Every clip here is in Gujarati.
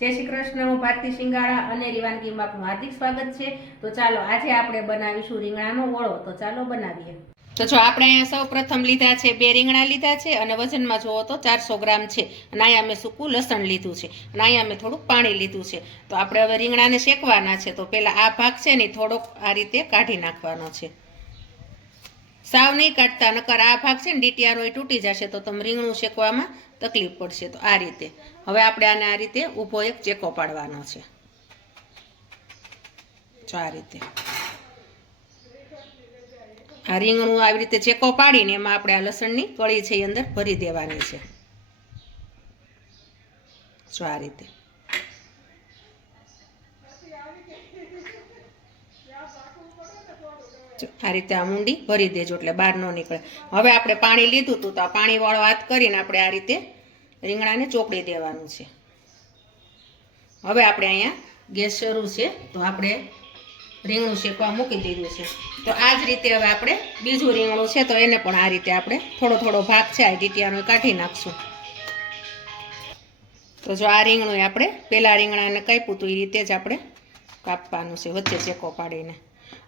जय श्री कृष्ण। हूँ भारती शिंगाड़ा अनेरी वानगीमां आपनुं हार्दिक स्वागत है। तो चलो आज आपणे बनावीशुं રીંગણાનો ઓળો। तो चलो बनावीए। तो जो आपणे अहींया सौ प्रथम लीधा छे 2 રીંગણા लीधा छे अने वजन में जोवो तो 400 ग्राम छे अने अहींया मैं सूकું लसण लीधुं छे अने अहींया मैं थोडું पाणी लीधुं छे। तो आपणे हवे રીંગણાને શેકવાના छे। तो पहेला आ भाग छे ने थोड़ोक आ रीते काढी नाखवानो छे। साव नहीं काटता नकर आ भाग छे ने डीटियानो ए तूटी जशे तो तम રીંગણું શેકવામાં तकलीफ पड़शे। तो आ रीते हवे आपणे आने आ रीते ऊभो एक चेको पाडवानो छे। जो आ रीते आ રીંગણું આવી રીતે ચેકો પાડીને એમાં આપણે આ લસણની કળી છે એ અંદર ભરી દેવાની છે। જો આ રીતે આ રીતે આ મૂંડી ભરી દેજો એટલે બહાર ન નીકળે। હવે આપણે પાણી લીધું હતું તો આ પાણીવાળો હાથ કરીને આપણે આ રીતે રીંગણાને ચોપડી દેવાનું છે। હવે આપણે અહીંયા ગેસ શરૂ છે તો આપણે રીંગણું શેકવા મૂકી દીધું છે। તો આ જ રીતે હવે આપણે બીજું રીંગણું છે તો એને પણ આ રીતે આપણે થોડો થોડો ભાગ છે આ ડીટિયાનો કાઢી નાખશું। તો જો આ રીંગણું આપણે પેલા રીંગણાને કાપ્યું હતું એ રીતે જ આપણે કાપવાનું છે વચ્ચે ચેકો પાડીને।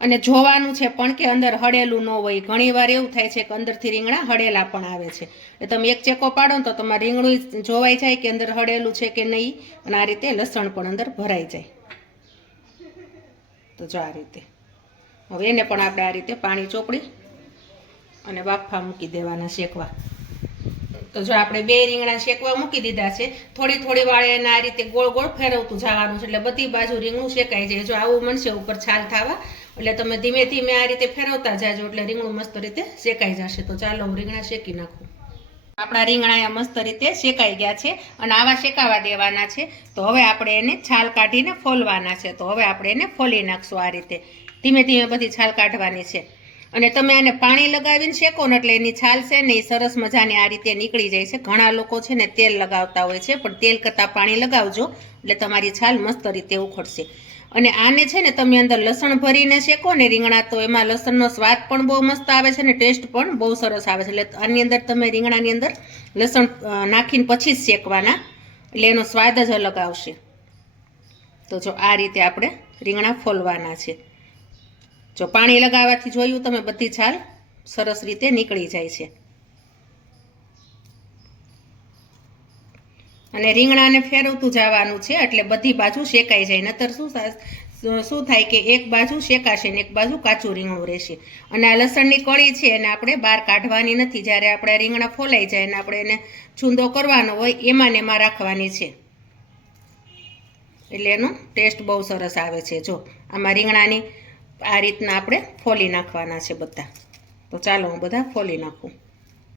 અને જોવાનું છે પણ કે અંદર હળેલું ન હોય। ઘણીવાર એવું થાય છે કે અંદરથી રીંગણા હળેલા પણ આવે છે। એટલે તમે એક ચેકો પાડો ને તો તમારે રીંગણું જોવાઈ જાય કે અંદર હળેલું છે કે નહીં અને આ રીતે લસણ પણ અંદર ભરાઈ જાય। તો જો આ રીતે હવે એને પણ આપણે આ રીતે પાણી ચોપડી અને બાફા મૂકી દેવાના શેકવા। તો જો આપણે 2 રીંગણા શેકવા મૂકી દીધા છે। થોડી થોડી વાળે એને આ રીતે ગોળ ગોળ ફેરવતું જવાનું છે એટલે બધી બાજુ રીંગણું શેકાઈ જાય। જો આવું મળશે ઉપર છાલ થવા એટલે તમે ધીમે ધીમે આ રીતે ફેરવતા જાજો એટલે રીંગણું મસ્ત રીતે શેકાઈ જશે। તો ચાલો હું રીંગણા શેકી નાખું। આપણા રીંગણા મસ્ત રીતે શેકાઈ ગયા છે અને આવા શેકાવા દેવાના છે। તો હવે આપણે એને છાલ કાઢીને ફોલવાના છે। તો હવે આપણે એને ફોલી નાખશું આ રીતે ધીમે ધીમે બધી છાલ કાઢવાની છે। અને તમે આને પાણી લગાવીને શેકો ને એટલે એની છાલ છે ને એ સરસ મજાની આ રીતે નીકળી જાય છે। ઘણા લોકો છે ને તેલ લગાવતા હોય છે પણ તેલ કરતાં પાણી લગાવજો એટલે તમારી છાલ મસ્ત રીતે ઉખડશે। અને આને છે ને તમે અંદર લસણ ભરીને શેકો ને રીંગણા તો એમાં લસણનો સ્વાદ પણ બહુ મસ્ત આવે છે ને ટેસ્ટ પણ બહુ સરસ આવે છે। એટલે આની અંદર તમે રીંગણાની અંદર લસણ નાખીને પછી જ શેકવાના એટલે એનો સ્વાદ જ અલગ આવશે। તો જો આ રીતે આપણે રીંગણા ફોલવાના છે। જો પાણી લગાવવાથી જોયું તમે બધી છાલ સરસ રીતે નીકળી જાય છે। અને રીંગણાને ફેરવતું જવાનું છે એટલે બધી બાજુ શેકાઈ જાય। નતર શું થાય કે એક બાજુ શેકાશે ને એક બાજુ કાચું રીંગણું રહેશે। અને આ લસણની કળી છે એને આપણે બહાર કાઢવાની નથી। જ્યારે આપણે રીંગણા ફોલાઈ જાય અને આપણે એને છૂંદો કરવાનો હોય એમાં ને એમાં રાખવાની છે એટલે એનો ટેસ્ટ બહુ સરસ આવે છે। જો આમાં રીંગણાની આ રીતના આપણે ફોલી નાખવાના છે બધા। તો ચાલો હું બધા ફોલી નાખું।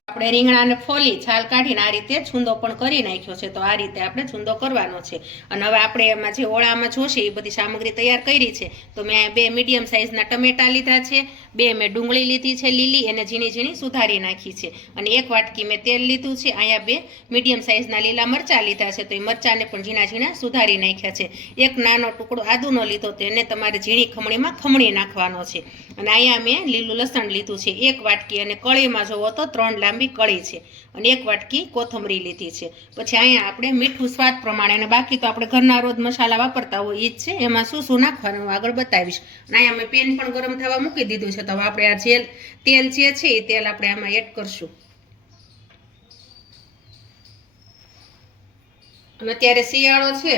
આપણે રીંગણાને ફોલી છાલ કાઢીને આ રીતે છૂંદો પણ કરી નાખ્યો છે। તો આ રીતે આપણે છૂંદો કરવાનો છે। અને હવે આપણે એમાં જે ઓળામાં જોશે એ બધી સામગ્રી તૈયાર કરી છે। તો મેં 2 મીડિયમ સાઇઝના ટમેટા લીધા છે, 2 મેં ડુંગળી લીધી છે લીલી એને ઝીણી ઝીણી સુધારી નાખી છે, અને 1 વાટકી મેં તેલ લીધું છે। અહીંયા 2 મીડિયમ સાઇઝના લીલા મરચાં લીધા છે તો એ મરચાંને પણ ઝીણા ઝીણા સુધારી નાખ્યા છે। 1 નાનો ટુકડો આદુનો લીધો તો એને તમારે ઝીણી ખમણીમાં ખમણી નાખવાનો છે। અને અહીંયા મેં લીલું લસણ લીધું છે 1 વાટકી, અને કળીમાં જોવો તો 3 લાંબી કળી છે, અને 1 વાટકી કોથમરી લીધી છે। પછી અહીંયા આપણે મીઠું સ્વાદ પ્રમાણે, અને બાકી તો આપણે ઘરના રોજ મસાલા વાપરતા હોય એ જ છે। એમાં શું શું નાખવાનું આગળ બતાવીશ। અને અહીંયા મેં પેન પણ ગરમ થવા મૂકી દીધું છે। તો હવે આપણે આ તેલ જે છે એ તેલ આપણે આમાં એડ કરશું। અને અત્યારે શિયાળો છે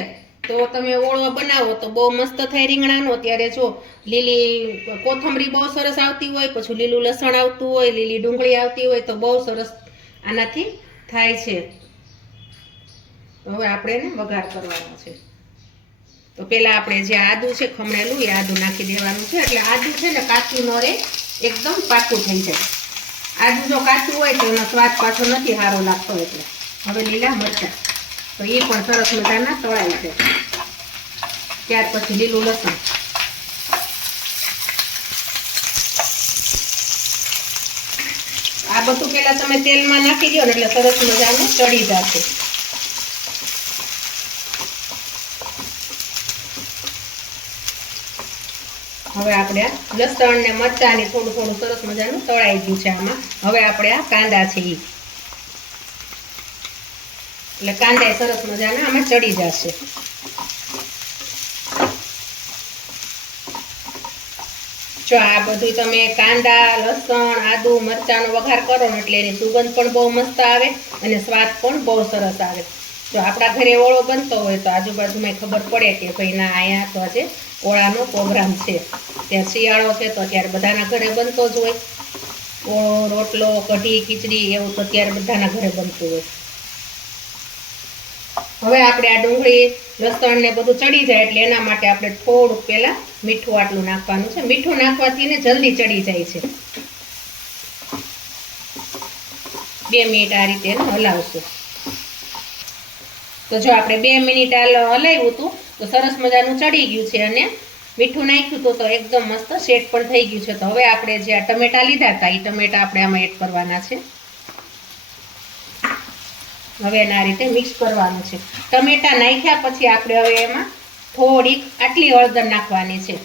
તો તમે ઓળો બનાવો તો બહુ મસ્ત થાય રીંગણાનો। ત્યારે જો લીલી કોથમરી બહુ સરસ આવતી હોય, પછી લીલું લસણ આવતું હોય, લીલી ડુંગળી આવતી હોય તો બહુ સરસ આનાથી થાય છે। તો હવે આપણે એને વઘાર કરવાનો છે। તો પહેલાં આપણે જે આદું છે ખમણેલું એ આદું નાખી દેવાનું છે એટલે આદું છે ને કાચું ન રહે, એકદમ પાકું થઈ જાય। આદું જો કાચું હોય તો એનો સ્વાદ પાછો નથી સારો લાગતો। એટલે હવે લીલા મરચાં તો એ પણ સરસ મજાના તળાય છે। ત્યાર પછી લીલું લસણ, આ બધું પહેલા તમે તેલમાં નાખી દો ને એટલે સરસ મજાનું ચડી જશે। હવે આપણે આ લસણ ને મરચાં ને થોડું થોડું સરસ મજાનું તળાઈ ગયું છે આમાં। હવે આપણે આ કાંદા છે એટલે કાંદા સરસ મજાના આમાં ચડી જશે। જો આ બધું તમે કાંદા, લસણ, આદુ, મરચાંનો વઘાર કરો ને એટલે એની સુગંધ પણ બહુ મસ્ત આવે અને સ્વાદ પણ બહુ સરસ આવે. જો આપણા ઘરે ઓળો બનતો હોય તો આજુબાજુમાં ખબર પડે કે ભાઈ ના અહીંયા તો આજે ઓળાનો પ્રોગ્રામ છે. ત્યાં શિયાળો છે તો ત્યારે બધાના ઘરે બનતો જ હોય. ઓળો, રોટલો, કઢી, ખીચડી એવું તો ત્યારે બધાના ઘરે બનતું હોય. હવે આપણે આ ડુંગળી, લસણ ને બધું ચડી જાય એટલે એના માટે આપણે થોડુંક પહેલા મીઠું આટલું નાખવાનું છે. મીઠું નાખવાથી ને જલ્દી ચડી જાય છે. 2 મિનિટ આ રીતે હલાવશું. તો જો આપણે 2 મિનિટ હલાવ્યું હતું તો સરસ મજાનું ચડી ગયું છે અને મીઠું નાખ્યું હતું તો એકદમ મસ્ત સેટ પણ થઈ ગયું છે. તો હવે આપણે જે આ ટમેટા લીધા હતા એ ટમેટા આપણે આમાં એડ કરવાના છે. હવે એના રીતે મિક્સ કરવાનું છે. ટમેટા નાખ્યા પછી આપણે હવે એમાં થોડીક આટલી હળદર નાખવાની છે.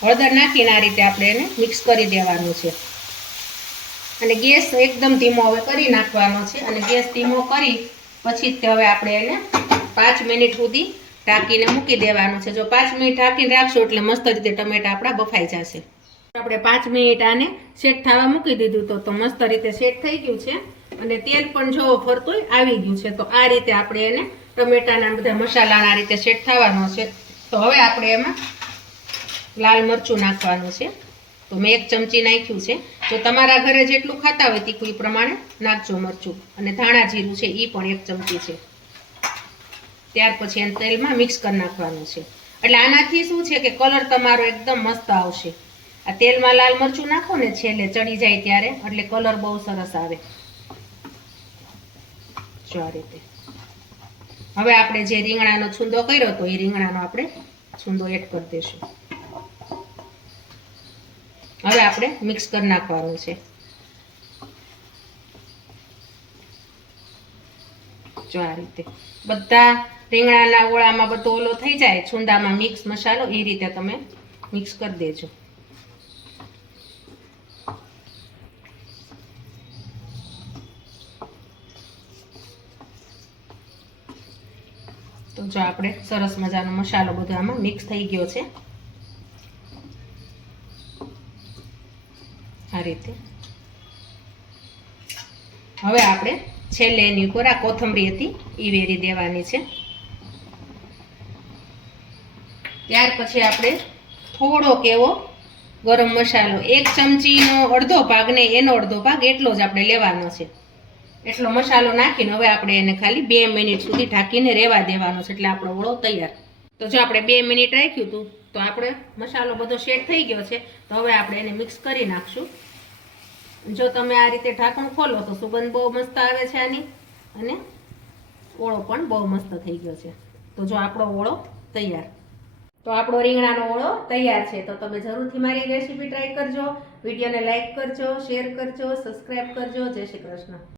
હળદર નાખીને આ રીતે આપણે એને મિક્સ કરી દેવાનું છે અને ગેસ એકદમ ધીમો હવે કરી નાખવાનો છે. અને ગેસ ધીમો કરી પછી હવે આપણે એને 5 મિનિટ સુધી ઢાંકીને મૂકી દેવાનું છે. જો 5 મિનિટ ઢાંકીને રાખશું એટલે મસ્ત રીતે ટમેટા આપણા બફાઈ જશે. આપણે 5 મિનિટ આને સેટ થવા મૂકી દીધું તો મસ્ત રીતે સેટ થઈ ગયું છે અને તેલ પણ જો ફરતું આવી ગયું છે. તો આ રીતે આપણે એને ટમેટાના બધા મસાલાના રીતે સેટ થવાનો છે. તો હવે આપણે એમાં લાલ મરચું નાખવાનું છે. તો મેં 1 ચમચી નાખ્યું છે. તો તમારા ઘરે જેટલું ખાતા હોય તીખું એ પ્રમાણે નાખજો મરચું. અને ધાણા જીરું છે એ પણ 1 ચમચી છે. ત્યાર પછી એને તેલમાં મિક્સ કરી નાખવાનું છે. એટલે આનાથી શું છે કે કલર તમારો એકદમ મસ્ત આવશે. આ તેલમાં લાલ મરચું નાખો ને છેલ્લે ચડી જાય ત્યારે એટલે કલર બહુ સરસ આવે. જો આ રીતે હવે આપણે જે રીંગણાનો છૂંદો કર્યો હતો એ રીંગણાનો આપણે છૂંદો એડ કરી દઈશું. હવે આપણે મિક્સ કરી નાખવાનું છે. જો આ રીતે બધા રીંગણાના ઓળામાં બધો ઓલો થઈ જાય છૂંદામાં મિક્સ મસાલો એ રીતે તમે મિક્સ કરી દેજો. તો જો આપણે સરસ મજાનો મસાલો બધો આમાં મિક્સ થઈ ગયો છે. આ રીતે હવે આપણે છેલ્લે એની ઉપર આ કોથમરી હતી એ વેરી દેવાની છે. ત્યાર પછી આપણે થોડોક એવો ગરમ મસાલો 1 ચમચીનો અડધો ભાગ ને એનો અડધો ભાગ એટલો જ આપણે લેવાનો છે. એટલો મસાલો નાખીને હવે આપણે એને ખાલી 2 મિનિટ સુધી ઢાંકીને રહેવા દેવાનો છે એટલે આપણો ઓળો તૈયાર. તો જો આપણે 2 મિનિટ રાખ્યું હતું તો આપણે મસાલો બધો સેટ થઈ ગયો છે. તો હવે આપણે એને મિક્સ કરી નાખશું. જો તમે આ રીતે ઢાંકણ ખોલો તો સુગંધ બહુ મસ્ત આવે છે આની અને ઓળો પણ બહુ મસ્ત થઈ ગયો છે. તો જો આપણો ઓળો તૈયાર. તો આપણો રીંગણાનો ઓળો તૈયાર છે. તો તમે જરૂરથી મારી રેસીપી ટ્રાય કરજો. વિડીયોને લાઈક કરજો, શેર કરજો, સબસ્ક્રાઈબ કરજો. જય શ્રી કૃષ્ણ.